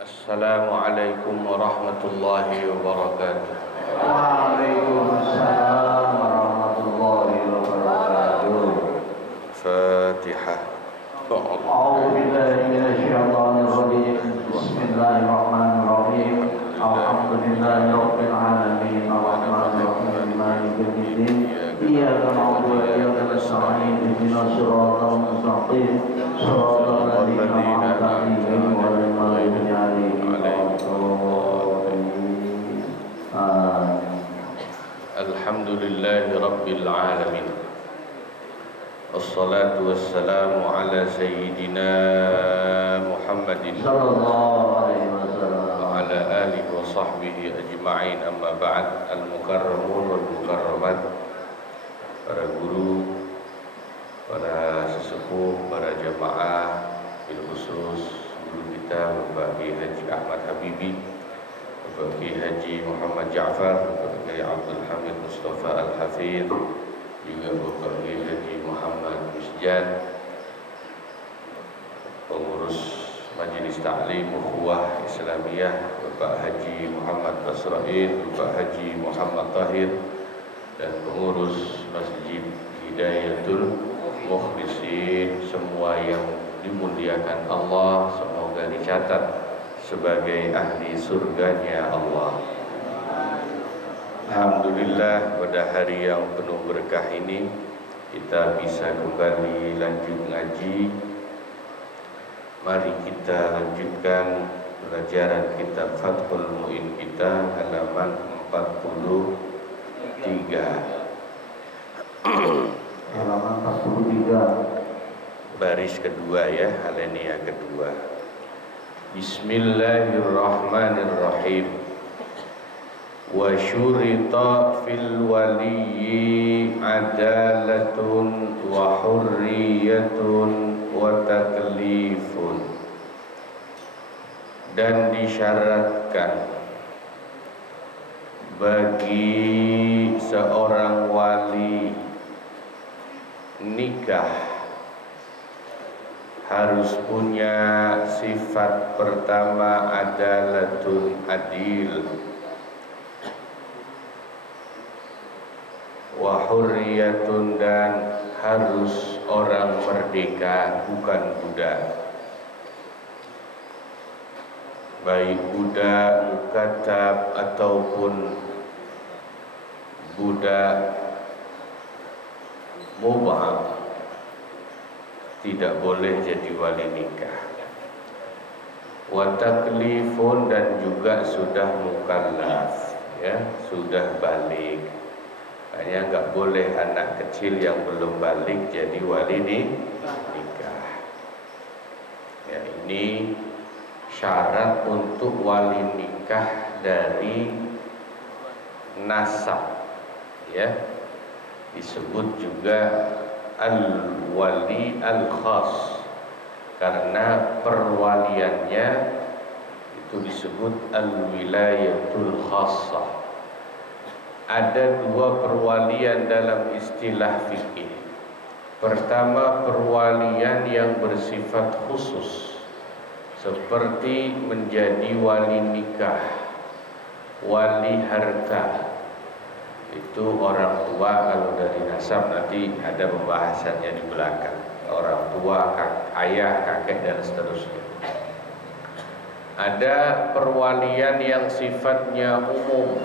Assalamualaikum warahmatullahi wabarakatuh. Waalaikumsalam warahmatullahi wabarakatuh. Fatihah. A'udzu billahi minasyaitonir rajim. Bismillahirrahmanirrahim. Alhamdulillahi rabbil alamin. Arrahmanir rahim. Maliki yaumiddin. Iyyaka na'budu wa iyyaka nasta'in. Ihdinas siratal mustaqim. Shiratal ladzina an'amta 'alaihim ghairil maghdubi 'alaihim waladdallin. Alhamdulillahi rabbil alamin. Wassalatu wassalamu ala sayyidina Muhammadin Sallallahu alaihi wasallam. wa ala alihi wa sahbihi ajma'in, amma ba'd. Al-mukarramun wal mukarramat, para guru, para sesepuh, para jamaah, bil khusus guru kita Bapak Kiai Haji Ahmad Habibi, Bapak Kiai Haji Muhammad Ja'far, Bapak Kiai Abdul Hamid Mustafa Al-Hafidh, juga Bapak Kiai Haji Muhammad Misjan, pengurus Majelis Ta'lim Ukhuwah Islamiyah Bapak Haji Muhammad Basrain, Bapak Haji Muhammad Tahir, dan pengurus Masjid Hidayatul Mukhlisin, semua yang dimuliakan Allah, semoga dicatat sebagai ahli surganya Allah. Alhamdulillah, pada hari yang penuh berkah ini kita bisa kembali lanjut ngaji. Mari kita lanjutkan pelajaran kitab Fathul Mu'in kita, halaman 43. Halaman 43. Baris kedua ya, alinea kedua. Bismillahirrahmanirrahim. Wa syurita fil waliyyi adalatun wa hurriyatun wa taklifun. Dan disyaratkan bagi seorang wali nikah harus punya sifat pertama, adalatun, adil, wa hurriyatun, dan harus orang merdeka, bukan budak, baik budak mukatab ataupun budak mub'ab, tidak boleh jadi wali nikah. Wa taklifun, dan juga sudah mukallaf, ya, sudah balik. Hanya enggak boleh anak kecil yang belum balik jadi wali nikah. Ya, ini syarat untuk wali nikah dari nasab, ya. Disebut juga al-wali al-khas, karena perwaliannya itu disebut al-wilayatul khassah. Ada dua perwalian dalam istilah fikih. Pertama, perwalian yang bersifat khusus, seperti menjadi wali nikah, wali harta. Itu orang tua, kalau dari nasab nanti ada pembahasannya di belakang. Orang tua, ayah, kakek, dan seterusnya. Ada perwalian yang sifatnya umum,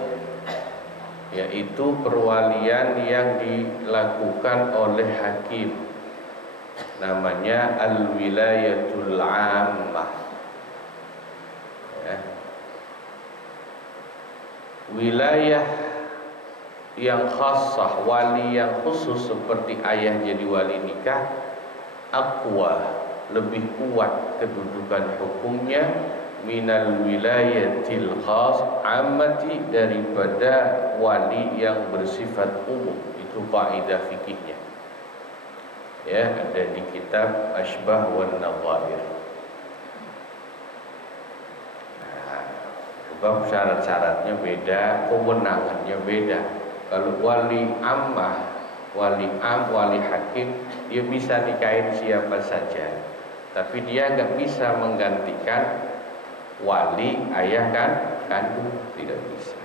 yaitu perwalian yang dilakukan oleh hakim. Namanya al-wilayatul ammah, ya. Wilayah yang khassah, wali yang khusus seperti ayah jadi wali nikah, aqwa, lebih kuat kedudukan hukumnya, minal wilayatil khas ammati, daripada wali yang bersifat umum. Itu kaidah fikihnya, ya, ada di kitab Ashbah wan Nadhair. Sebab syarat-syaratnya beda, kewenangannya beda. Kalau wali ammah, wali am, wali hakim, dia bisa nikahin siapa saja, tapi dia nggak bisa menggantikan wali ayah kandung tidak bisa.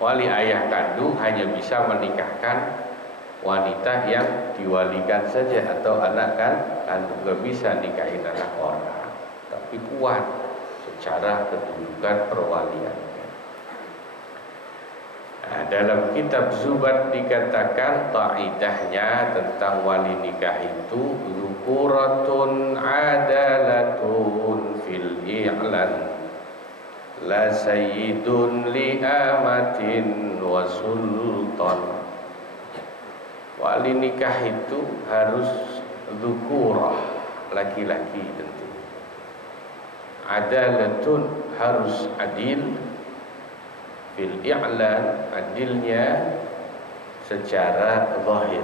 Wali ayah kandung hanya bisa menikahkan wanita yang diwalikan saja atau anak kandung, gak bisa nikahin anak orang, tapi kuat secara kedudukan perwalian. Nah, dalam kitab Zubat dikatakan qaidahnya tentang wali nikah itu zukuratun adalatun fil i'lan la sayyidun li amatin wa sultan. Wali nikah itu harus zukurah, laki-laki tentu. Adalatun, harus adil. Fil i'lan, adilnya secara zahir,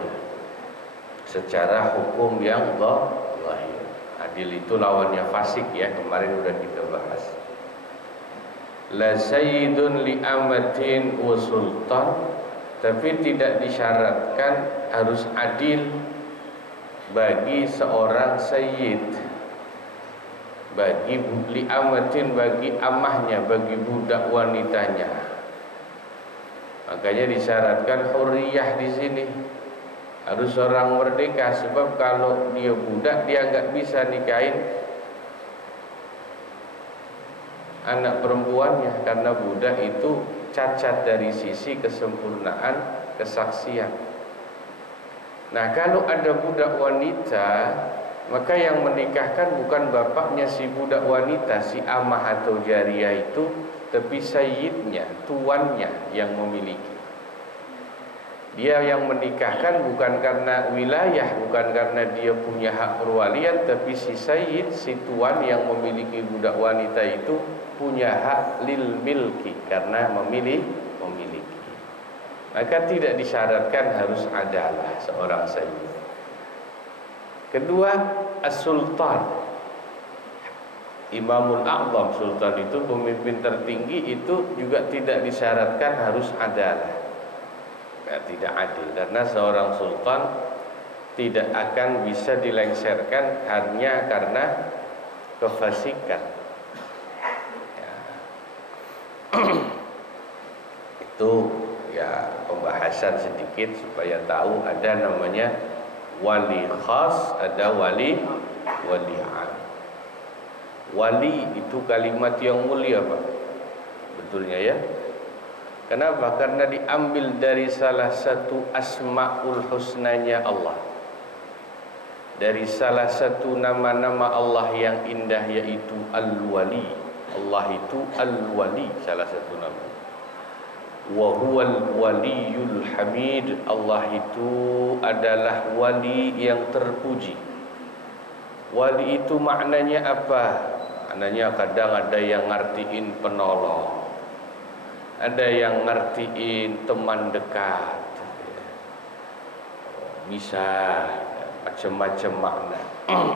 secara hukum yang zahir. Adil itu lawannya fasik ya, kemarin udah kita bahas. La sayyidun li amatin wa sultan, tapi tidak disyaratkan harus adil bagi seorang sayyid, bagi li amatin, bagi amahnya, bagi budak wanitanya. Makanya disyaratkan hurriyah di sini, harus orang merdeka, sebab kalau dia budak dia nggak bisa nikahin anak perempuannya, karena budak itu cacat dari sisi kesempurnaan kesaksian. Nah, kalau ada budak wanita, maka yang menikahkan bukan bapaknya si budak wanita, si amah atau jariyah itu, tapi sayyidnya, tuannya yang memiliki. Dia yang menikahkan bukan karena wilayah, bukan karena dia punya hak perwalian, tapi si sayyid, si tuan yang memiliki budak wanita itu punya hak lil milki, karena memiliki. Maka tidak disyaratkan harus adalah seorang sayyid. Kedua, as-sultan, Imamul A'zam, sultan itu pemimpin tertinggi, itu juga tidak disyaratkan harus adalah, tidak adil, karena seorang sultan tidak akan bisa dilengsarkan hanya karena kefasikan ya. Itu ya pembahasan sedikit supaya tahu ada namanya wali khas, ada wali am. Wali itu kalimat yang mulia, Pak. Betulnya ya. Kenapa? Karena diambil dari salah satu asmaul husnanya Allah, dari salah satu nama-nama Allah yang indah, yaitu Al-Wali. Allah itu Al-Wali, salah satu nama. Wa huwal waliyul hamid, Allah itu adalah wali yang terpuji. Wali itu maknanya apa? Maknanya kadang ada yang ngartiin penolong, ada yang ngertiin teman dekat, bisa macam-macam makna.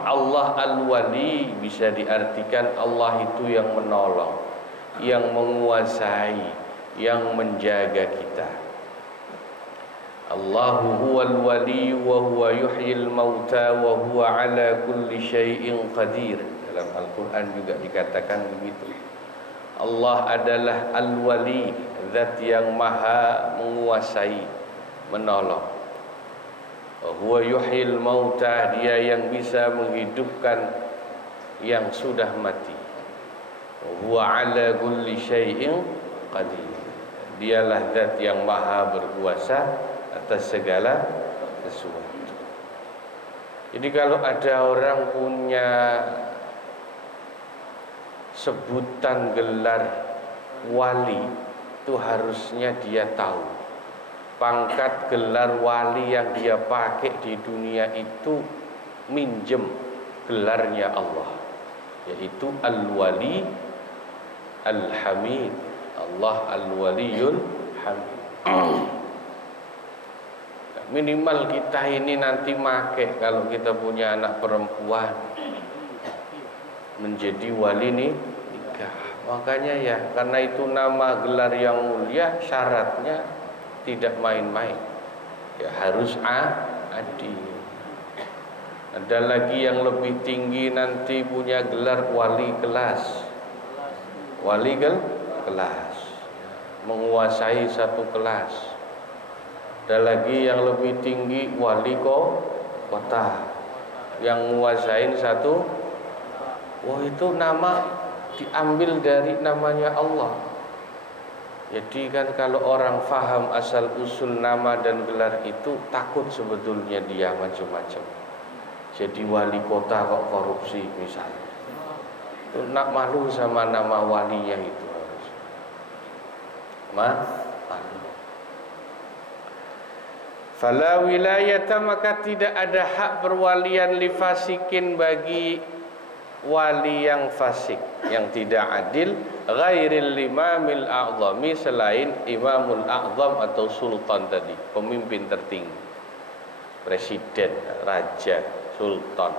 Allah Al-Wali bisa diartikan Allah itu yang menolong, yang menguasai, yang menjaga kita. Allahu huwal wali wa huwa yuhyil mauta wa huwa ala kulli syai'in qadir. Dalam Al-Quran juga dikatakan begitu. Allah adalah Al-Wali, zat yang maha menguasai, menolong. Huwa yuhyil mauta, dia yang bisa menghidupkan yang sudah mati. Huwa ala kulli syai'in qadir, dialah zat yang maha berkuasa atas segala sesuatu. Jadi kalau ada orang punya sebutan gelar wali, itu harusnya dia tahu pangkat gelar wali yang dia pakai di dunia itu minjem gelarnya Allah, yaitu Al-Wali Al-Hamid. Allah Al-Waliyul Hamid. Minimal kita ini nanti make, kalau kita punya anak perempuan menjadi wali nikah. Makanya ya, karena itu nama gelar yang mulia, syaratnya tidak main-main. Ya harus adil. Ada lagi yang lebih tinggi, nanti punya gelar wali kelas. wali kelas, menguasai satu kelas. Ada lagi yang lebih tinggi, wali kota, yang menguasain satu. Wah, itu nama diambil dari namanya Allah. Jadi kan kalau orang faham asal usul nama dan gelar itu, takut sebetulnya dia macam-macam. Jadi wali kota kok korupsi misalnya, itu nak malu sama nama walinya itu harus malu. Fala wilayata, maka tidak ada hak perwalian li fasikin bagi wali yang fasik, yang tidak adil, ghairil imamil a'zami, selain imamul a'zam atau sultan tadi, pemimpin tertinggi, presiden, raja, sultan.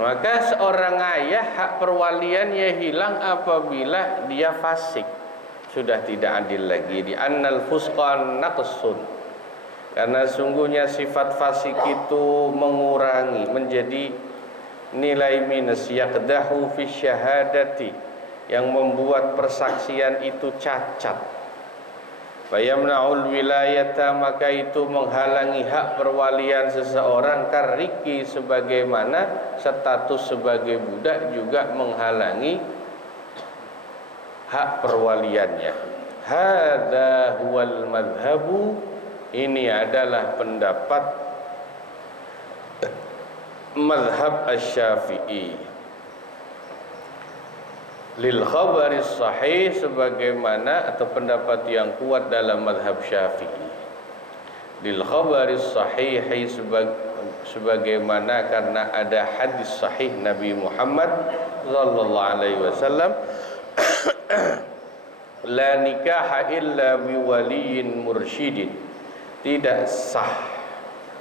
Maka seorang ayah hak perwaliannya hilang apabila dia fasik, sudah tidak adil lagi. Di annal fusqan naqsun, karena sungguhnya sifat fasik itu mengurangi, menjadi nilai minus, yaqdahu fi syahadati, yang membuat persaksian itu cacat. Fayamna'ul wilayata, maka itu menghalangi hak perwalian seseorang, kariki, sebagaimana status sebagai budak juga menghalangi hak perwaliannya. Hadza huwal madhabu, ini adalah pendapat madhab asy-Syafi'i. Lil khabari sahih, sebagaimana atau pendapat yang kuat dalam madhab Syafi'i. Lil khabari sahih, sebagaimana karena ada hadis sahih Nabi Muhammad sallallahu alaihi wasallam, la nikaha illa bi waliyin mursyidin, tidak sah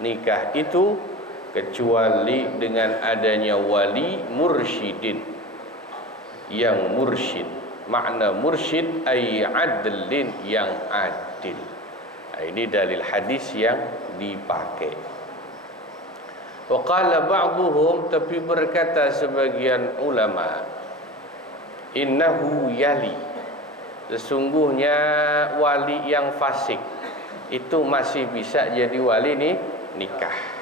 nikah itu kecuali dengan adanya wali mursyidin, yang mursyid. Makna mursyid ay adlin, yang adil. Nah, ini dalil hadis yang dipakai. Wa qala ba'dhum, tapi berkata sebagian ulama, innahu yali, sesungguhnya wali yang fasik itu masih bisa jadi wali nikah.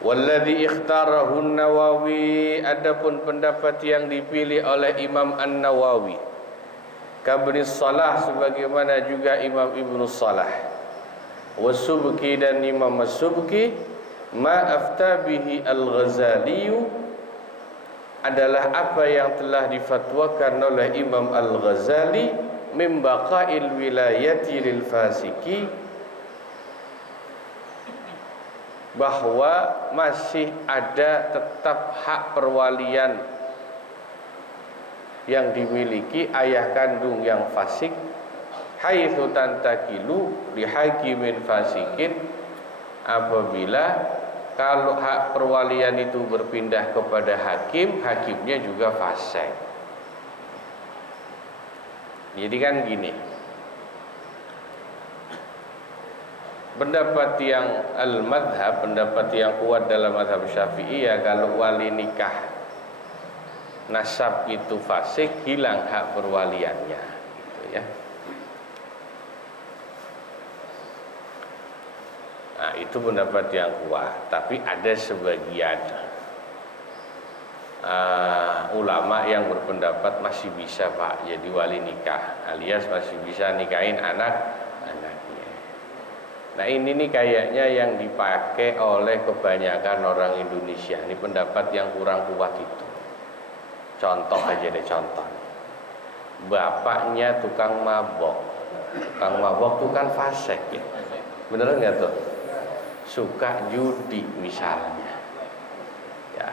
Walladhi ikhtarahu an-Nawawi, adapun pendapat yang dipilih oleh Imam An-Nawawi, kabni Salah, sebagaimana juga Imam Ibnu Salah, Wasubki, dan Imam As-Subki, ma afta bihi Al-Ghazali, adalah apa yang telah difatwakan oleh Imam Al-Ghazali, min baqa'il wilayati lil fasiki, bahwa masih ada tetap hak perwalian yang dimiliki ayah kandung yang fasik, haitsu tantakilu li hakimin fasikin, apabila kalau hak perwalian itu berpindah kepada hakim, hakimnya juga fasik. Jadi kan gini, pendapat yang al-madhab, pendapat yang kuat dalam madhab Syafi'i, ya kalau wali nikah nasab itu fasik, hilang hak perwaliannya, gitu ya. Nah, itu pendapat yang kuat. Tapi ada sebagian ulama yang berpendapat masih bisa, Pak, jadi wali nikah, alias masih bisa nikahin anak-anaknya. Nah, ini nih kayaknya yang dipakai oleh kebanyakan orang Indonesia. Ini pendapat yang kurang kuat itu. Contoh aja deh, contoh. Bapaknya tukang mabok. Tukang mabok itu kan fasik ya. Beneran nggak tuh? Suka judi misalnya. Ya.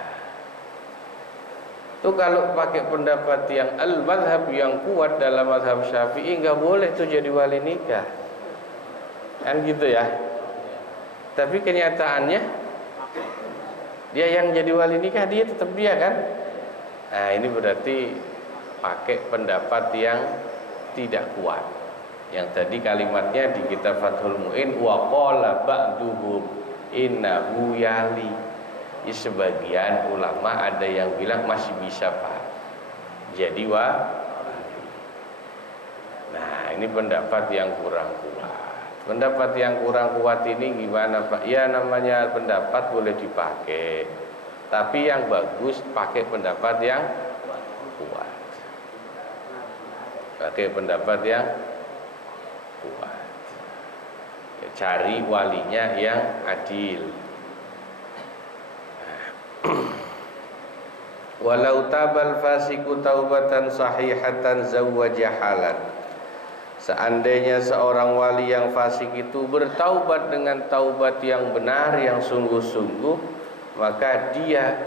Tuh kalau pakai pendapat yang al-madhab yang kuat dalam madhab Syafi'i, nggak boleh tuh jadi wali nikah. Kan gitu ya. Tapi kenyataannya dia yang jadi wali nikah, dia tetap dia kan. Nah, ini berarti pakai pendapat yang tidak kuat. Yang tadi kalimatnya di kitab Fathul Mu'in, wa qala ba'duhum innahu yali, Sebagian ulama ada yang bilang masih bisa Pak jadi wali. Nah ini pendapat yang kurang kuat. Pendapat yang kurang kuat ini gimana Pak? Ya namanya pendapat boleh dipakai, tapi yang bagus pakai pendapat yang kuat. Pakai pendapat yang kuat. Ya, cari walinya yang adil. Walau tabal fasiku taubatan sahihatan zawwaja halan. Seandainya seorang wali yang fasik itu bertaubat dengan taubat yang benar, yang sungguh-sungguh, maka dia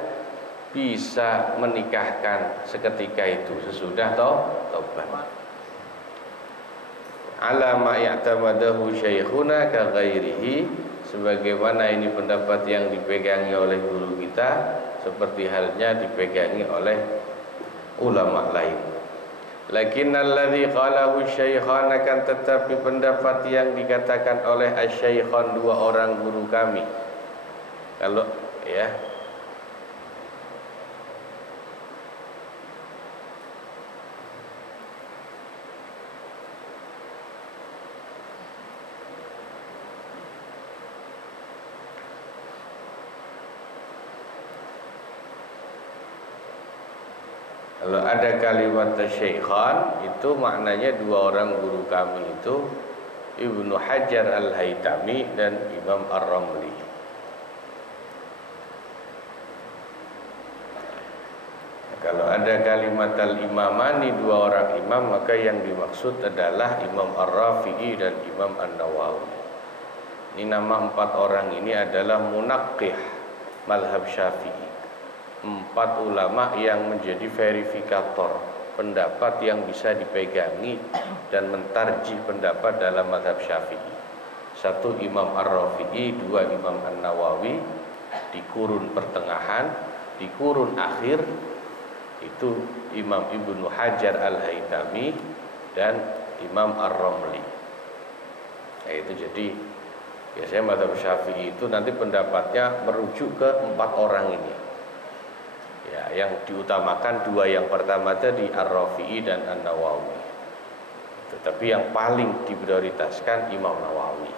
bisa menikahkan seketika itu sesudah taubat. Ala ma ya'tamadahu syekhuna ka ghairihi, sebagaimana ini pendapat yang dipegangi oleh guru kita, seperti halnya dipegangi oleh ulama lain. Lakinnalladzi qalahu syaikhan, akan tetapi pendapat yang dikatakan oleh asy-syaikhan, dua orang guru kami. Kalau ya kalau ada kalimat syaikhan itu maknanya dua orang guru kami itu Ibnu Hajar Al-Haytami dan Imam Ar-Ramli. Kalau ada kalimat al-imamani, dua orang imam, maka yang dimaksud adalah Imam Ar-Rafi'i dan Imam An-Nawawi. Ini nama empat orang ini adalah munaqqih mazhab Syafi'i. Empat ulama yang menjadi verifikator pendapat yang bisa dipegangi dan mentarjih pendapat dalam mazhab Syafi'i. Satu Imam Ar-Rafi'i, dua Imam An-Nawawi di kurun pertengahan, di kurun akhir itu Imam Ibnu Hajar Al-Haytami dan Imam Ar-Ramli. Nah, itu jadi biasanya mazhab Syafi'i itu nanti pendapatnya merujuk ke empat orang ini. Ya, yang diutamakan dua yang pertama tadi Ar-Rafi'i dan An-Nawawi. Tetapi yang paling diprioritaskan Imam Nawawi.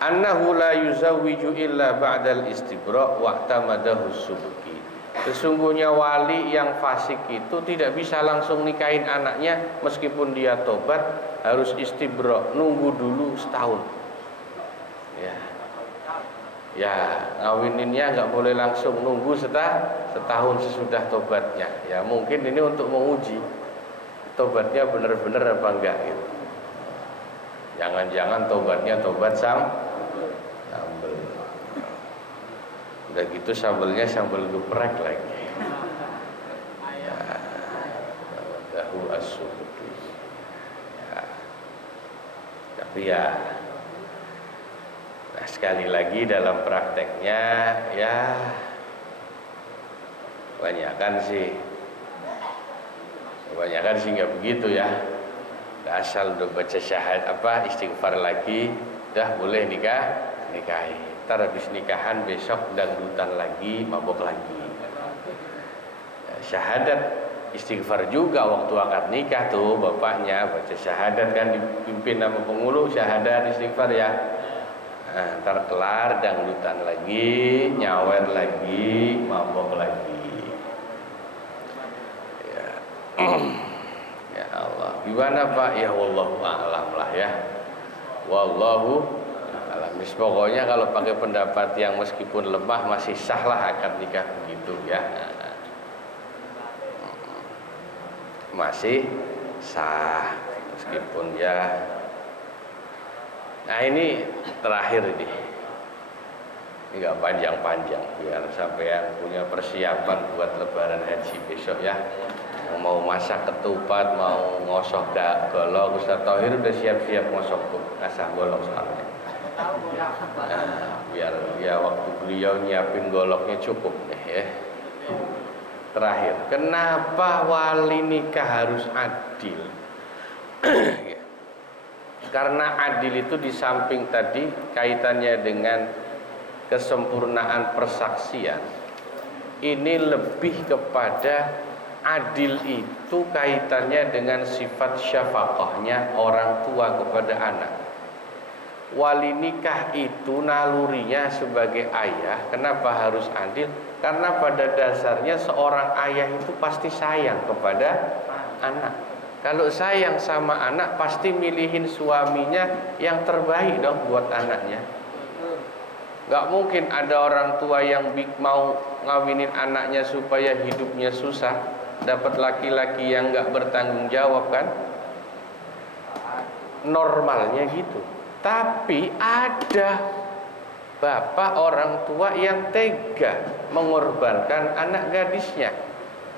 Annahu la yuzawwiju illa ba'dal istibra' wa'tamadahu subuki. Sesungguhnya wali yang fasik itu tidak bisa langsung nikahin anaknya meskipun dia tobat, harus istibra', nunggu dulu setahun. Ya, ngawininnya nggak boleh langsung, nunggu setahun sesudah tobatnya. Ya mungkin ini untuk menguji tobatnya benar-benar apa enggak gitu. Jangan-jangan tobatnya tobat sambel. Udah gitu sambelnya sambel geprek lagi. Tahu as-subuki. Ya. Tapi ya, nah, sekali lagi dalam prakteknya ya kebanyakan sih nggak begitu ya. Asal udah baca syahadat istighfar lagi, dah boleh nikahi. Ntar habis nikahan besok dangdutan lagi, mabok lagi. Syahadat istighfar juga waktu akad nikah tuh bapaknya baca syahadat kan, dipimpin sama pengulu syahadat istighfar ya. Nah, ntar kelar dangdutan lagi, nyawer lagi, mabok lagi. Ya. Ya Allah, gimana Pak? Ya wallahu a'lam lah ya. Wallahu a'lam. Pokoknya kalau pakai pendapat yang meskipun lemah masih sah lah akad nikah begitu ya. Masih sah meskipun ya. Nah ini terakhir ini nggak panjang-panjang biar sampai yang punya persiapan buat lebaran haji besok ya. Yang mau masak ketupat, mau ngosok golok, Ustaz Thohir udah siap-siap ngosok ngasah golok soalnya. Nah, biar ya waktu beliau nyiapin goloknya cukup nih ya. Terakhir, kenapa wali nikah harus adil? Karena adil itu di samping tadi kaitannya dengan kesempurnaan persaksian ini lebih kepada adil itu kaitannya dengan sifat syafaqahnya orang tua kepada anak. Wali nikah itu nalurinya sebagai ayah. Kenapa harus adil? Karena pada dasarnya seorang ayah itu pasti sayang kepada anak. Kalau sayang sama anak pasti milihin suaminya yang terbaik dong buat anaknya. Gak mungkin ada orang tua yang mau ngawinin anaknya supaya hidupnya susah, dapat laki-laki yang gak bertanggung jawab kan? Normalnya gitu. Tapi ada bapak orang tua yang tega mengorbankan anak gadisnya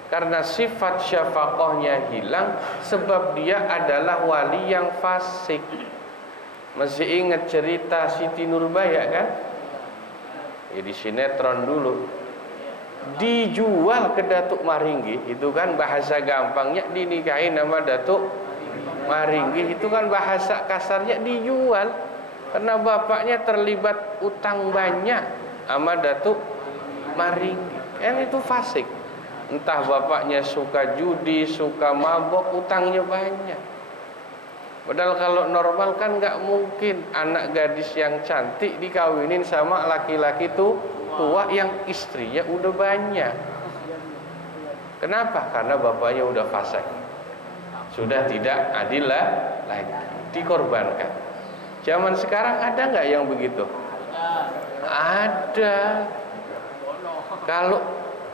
karena sifat syafaqahnya hilang sebab dia adalah wali yang fasik. Masih ingat cerita Siti Nurbaya kan? Di sinetron dulu dijual ke Datuk Maringgi, itu kan bahasa gampangnya dinikahin sama Datuk Maringgi, itu kan bahasa kasarnya dijual karena bapaknya terlibat utang banyak sama Datuk Maringgi. Kan itu fasik. Entah bapaknya suka judi, suka mabok, utangnya banyak. Padahal kalau normal kan nggak mungkin anak gadis yang cantik dikawinin sama laki-laki tua yang istrinya udah banyak. Kenapa? Karena bapaknya udah fasik, sudah tidak adil lagi, dikorbankan. Zaman sekarang ada nggak yang begitu? Ada. Kalau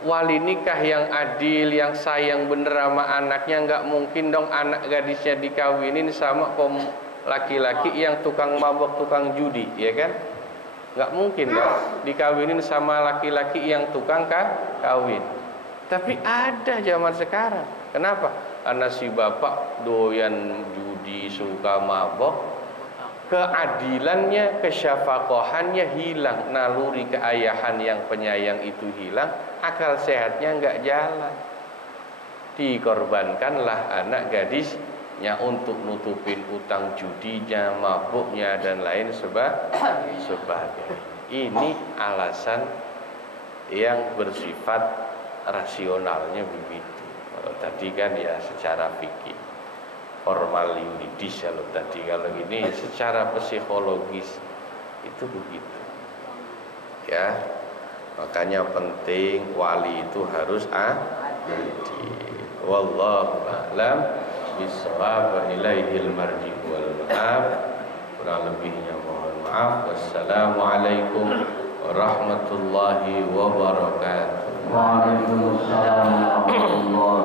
wali nikah yang adil, yang sayang bener sama anaknya, nggak mungkin dong anak gadisnya dikawinin sama laki-laki yang tukang mabok, tukang judi, ya kan? Nggak mungkin dong dikawinin sama laki-laki yang tukang kawin. Tapi ada zaman sekarang. Kenapa? Karena si bapak doyan judi, suka mabok, keadilannya, kesyafaqahannya hilang, naluri keayahan yang penyayang itu hilang, akal sehatnya nggak jalan. Dikorbankanlah anak gadisnya untuk nutupin utang judinya, mabuknya dan lain sebagainya. Ini alasan yang bersifat rasionalnya begitu. Kalau tadi kan ya secara fikih, formal yuridis. Kalau tadi, kalau ini secara psikologis itu begitu ya. Makanya penting wali itu harus adil. Wallahu a'lam bishawab, ilaihil marji wal ma'ab. Kurang lebihnya mohon maaf. Wassalamualaikum warahmatullahi wabarakatuh. Waalaikumsalam.